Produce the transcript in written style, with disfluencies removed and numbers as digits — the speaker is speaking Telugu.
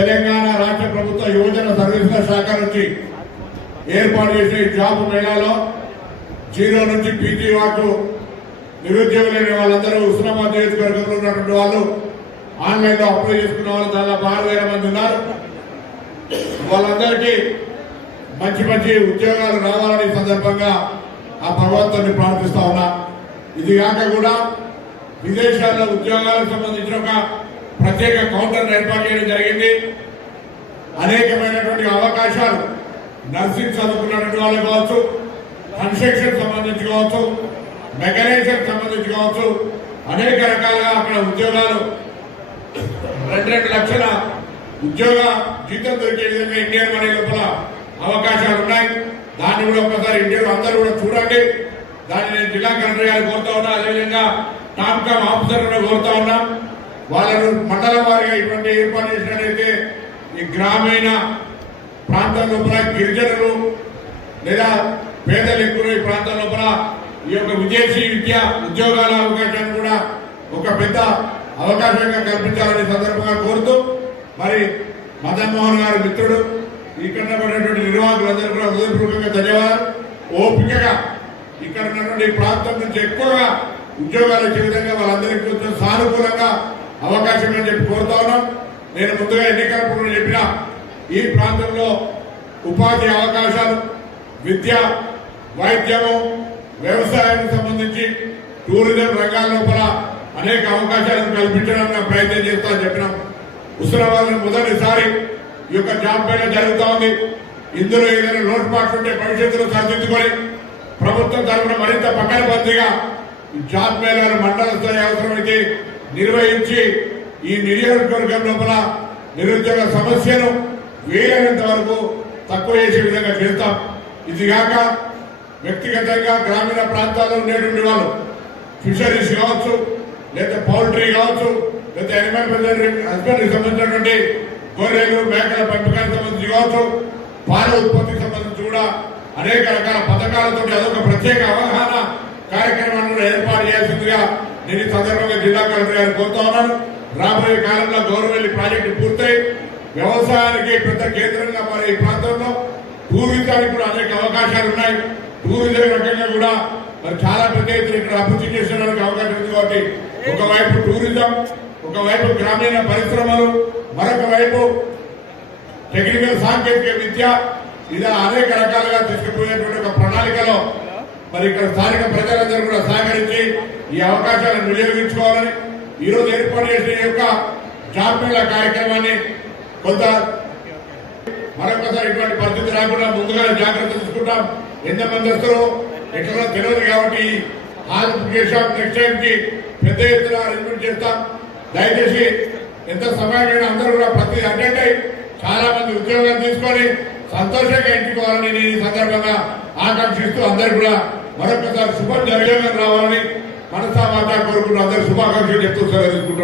తెలంగాణ రాష్ట్ర ప్రభుత్వ యువజన సర్వీసుల శాఖ నుంచి ఏర్పాటు చేసే జాబ్ మేళాలో 0 నుంచి పీజీ వరకు నిరుద్యోగులైన వాళ్ళందరూ ఉస్మానాబాద్ నియోజకవర్గంలో ఉన్నటువంటి వాళ్ళు ఆన్లైన్ లో అప్లై చేసుకున్న వాళ్ళు దాదాపు 6,000 మంది ఉన్నారు. వాళ్ళందరికీ మంచి మంచి ఉద్యోగాలు రావాలని సందర్భంగా ఆ భగవంతుని ప్రార్థిస్తా ఉన్నా. ఇది కాక కూడా విదేశాల్లో ఉద్యోగాలకు సంబంధించిన ఒక ప్రత్యేక కౌంటర్ ఏర్పాటు చేయడం జరిగింది. అనేకమైనటువంటి అవకాశాలు నర్సింగ్ చదువుకున్నటువంటి వాళ్ళు కావచ్చు, కన్స్ట్రక్షన్ సంబంధించి కావచ్చు, మెకానిజం సంబంధించి కావచ్చు, అనేక రకాలుగా అక్కడ ఉద్యోగాలు 2 లక్షల ఉద్యోగ జీతం దొరికే విధంగా ఇండియన్ మనీ లోపల అవకాశాలు ఉన్నాయి. దాన్ని కూడా ఒకసారి ఇండియన్ అందరూ కూడా చూడండి. దాన్ని నేను జిల్లా కలెక్టర్ గారు కోరుతా ఉన్నా, అదేవిధంగా టామ్కామ్ ఆఫీసర్ కూడా కోరుతా ఉన్నా. వాళ్ళను మండల వారిగా ఇటువంటి ఏర్పాటు చేసినట్లయితే ఈ గ్రామీణ ప్రాంతం లోపల గిరిజనులు లేదా పేదలు ఎక్కువ ఈ ప్రాంతం లోపల ఈ యొక్క విదేశీ విద్య ఉద్యోగాల అవకాశాన్ని కూడా ఒక పెద్ద అవకాశంగా కల్పించాలని సందర్భంగా కోరుతూ, మరి మదన్ మోహన్ గారి మిత్రుడు ఇక్కడ ఉన్నటువంటి నిర్వాహకులందరూ కూడా హృదయపూర్వకంగా ధన్యవాదాలు. ఓపికగా ఇక్కడ ఉన్నటువంటి ప్రాంతం నుంచి ఎక్కువగా ఉద్యోగాలు వచ్చే విధంగా వాళ్ళందరికీ కొంచెం సానుకూలంగా అవకాశం అని చెప్పి కోరుతా ఉన్నాం. నేను ముందుగా ఎన్నికల పూర్వం చెప్పిన ఈ ప్రాంతంలో ఉపాధి అవకాశాలు, విద్య, వైద్యము, వ్యవసాయానికి సంబంధించి టూరిజం రంగాల లోపల అనేక అవకాశాలను కల్పించడానికి ప్రయత్నం చేస్తామని చెప్పినాం. హుస్నాబాద్ మొదటిసారి ఈ యొక్క జాబ్ మేళా జరుగుతూ ఉంది. ఇందులో ఏదైనా లోటుపాట్లు ఉంటే భవిష్యత్తులో సరిదిద్దుకొని ప్రభుత్వం తరఫున మరింత పకడ్బందీగా జాబ్ మేళాను మండల స్థాయి అవసరమైతే నిర్వహించి ఈ నియోజకవర్గం లోపల నిరుద్యోగ సమస్యను వీలైనంత వరకు తక్కువ చేసే విధంగా చేస్తాం. ఇదిగాక వ్యక్తిగతంగా గ్రామీణ ప్రాంతాల్లో ఉండేటువంటి వాళ్ళు ఫిషరీస్ కావచ్చు, లేదా పౌల్ట్రీ కావచ్చు, లేదా యానిమల్ హస్బెండరీకి సంబంధించినటువంటి గొర్రెలు మేకల పెంపకానికి సంబంధించి కావచ్చు, పాల ఉత్పత్తికి సంబంధించి కూడా అనేక రకాల పథకాలతో అదొక ప్రత్యేక అవగాహన కార్యక్రమాన్ని కూడా ఏర్పాటు చేయాల్సిందిగా నేను ఈ సందర్భంగా జిల్లా కలెక్టర్ గారిని కోరుతా ఉన్నాను. రాబోయే కాలంలో గౌరవెల్లి ప్రాజెక్టు పూర్తయి వ్యవసాయానికి పెద్ద కేంద్రంగా మరి ఈ ప్రాంతంలో టూరిజానికి కూడా అనేక అవకాశాలు ఉన్నాయి. టూరిజం రకంగా కూడా మరి చాలా పెద్ద ఎత్తున ఇక్కడ అభివృద్ధి చేసేందుకు అవకాశం ఉంది. కాబట్టి ఒకవైపు టూరిజం, ఒకవైపు గ్రామీణ పరిశ్రమలు, మరొక వైపు టెక్నికల్ సాంకేతిక విద్య, ఇలా అనేక రకాలుగా తీసుకుపోయేటువంటి ఒక ప్రణాళికలో మరి ఇక్కడ స్థానిక ప్రజలందరూ కూడా సహకరించి ఈ అవకాశాలను వినియోగించుకోవాలని ఈరోజు ఏర్పాటు చేసిన యొక్క జాబ్ మేళా కార్యక్రమాన్ని కొంత మరొకసారి ఇటువంటి పరిస్థితి రాకుండా ముందుగా జాగ్రత్త తీసుకుంటాం. ఎంతమంది వస్తారో ఎట్లా తెలియదు కాబట్టి హాల్ చేసాం. నెక్స్ట్ టైం కి పెద్ద ఎత్తున అరేంజ్మెంట్ చేస్తాం. దయచేసి ఎంత సమయమైనా అందరూ కూడా ప్రతి అటెండ్ అయ్యి చాలా మంది ఉద్యోగాలు తీసుకొని సంతోషంగా ఇంటికోవాలని నేను ఈ సందర్భంగా ఆకాంక్షిస్తూ అందరు కూడా మరొకసారి శుభం జరగడం రావాలని మనసా మాట కోరుకుంటూ అందరు శుభాకాంక్షలు చెప్తూ సెలవు తీసుకుంటాం.